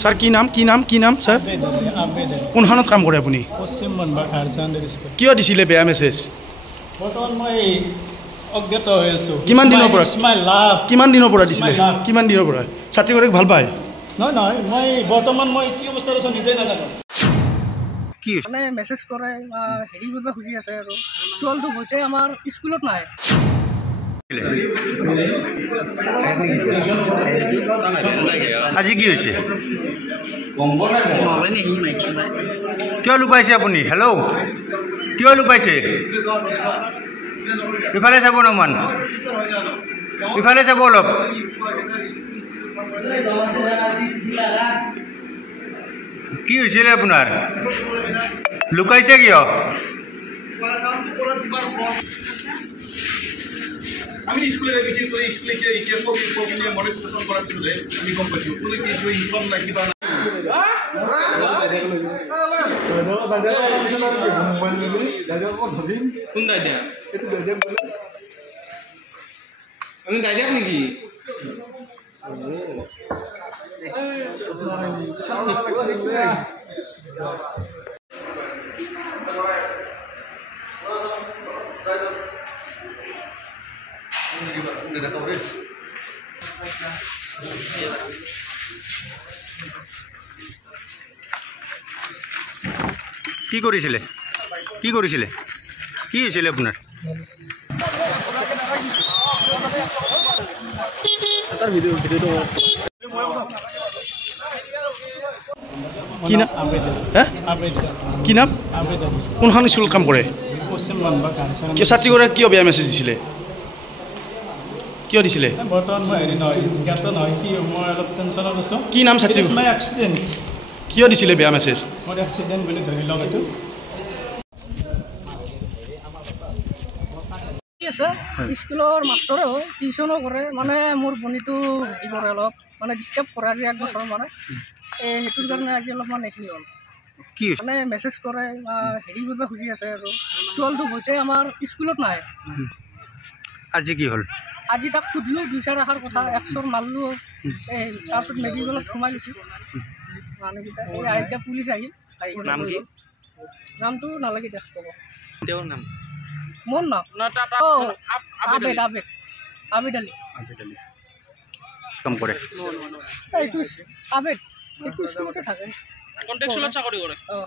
sir কি নাম sir কোনখানত কাম কৰে আপুনি পশ্চিম মনবাগ হায়াৰ ছেকেণ্ডেৰী স্কুল কিয় দিছিলে বেয়া মেছেজ বৰ্তমান মই অজ্ঞাত হৈ আছোঁ কিমান দিনৰ পৰা দিছিলে কিমান দিনৰ পৰা ছাত্ৰীগৰাকীক ভাল পায় নহয় মই বৰ্তমান কি অৱস্থাত আছোঁ নিজেই নাজানো কি মানে মেছেজ কৰে বা হেৰি কৰিব খুজি আছে আৰু ছোৱালীটো সৈতে আমাৰ স্কুলত নাই আজি কি হৈছে কিয় লুকাইছে আপুনি হেল্ল' কিয় লুকাইছে ইফালে চাব নমান ইফালে চাব অলপ কি হৈছিলে আপোনাৰ লুকাইছে কিয় আমি স্কুলে মিটিং কৰি স্কুলে এতিয়া কবি মনিটৰেশ্যন কৰাৰ পিছতে আমি গম পাইছোঁ কোনো কিছু ইনফৰ্ম নাই কিবা নেকি কি কৰিছিলে কি হৈছিলে আপোনাৰ কি নাম কোনখন স্কুল কাম কৰে পশ্চিম মনবাগ হায়াৰ ছেকেণ্ডেৰী ছাত্ৰীগৰাকীক কিয় বেয়া মেছেজ দিছিলে কিয় দিছিলে বৰ্তমান মই হেৰি নহয় জ্ঞাত নহয় কি মই অলপ টেনশ্যনত আছোঁ কি নাম ছাত্ৰী মাই এক্সিডেণ্ট কিয় দিছিলে বেয়া মেছেজ মোৰ এক্সিডেণ্ট বুলি ধৰি লওক এইটো আছে স্কুলৰ মাষ্টৰে হয় টিউশ্যনো কৰে মানে মোৰ ভনীটো হেৰি কৰে অলপ মানে ডিষ্টাৰ্ব কৰে আজি 1 বছৰ মানে সেইটোৰ কাৰণে আজি অলপমান এইখিনি হ'ল কি মানে মেছেজ কৰে বা হেৰি কৰিব খুজি আছে আৰু ছোৱালীটো সৈতে আমাৰ স্কুলত নাই আজি কি হ'ল আজি তাক সুধিলোঁ 2-4 আষাৰ কথা 100 মাৰিলোঁ তাৰপিছত মেডিকেলত সোমাই লৈছোঁ মানুহকেইটা এতিয়া পুলিচ আহিল নামটো নালাগে দেখ ক'ব তেওঁৰ নাম মোৰ নাম আবেদ আলী কাম কৰে এইটো আবেদ এইটো স্কুলতে থাকে কণ্টেক্সুৱেলত চাকৰি কৰে অঁ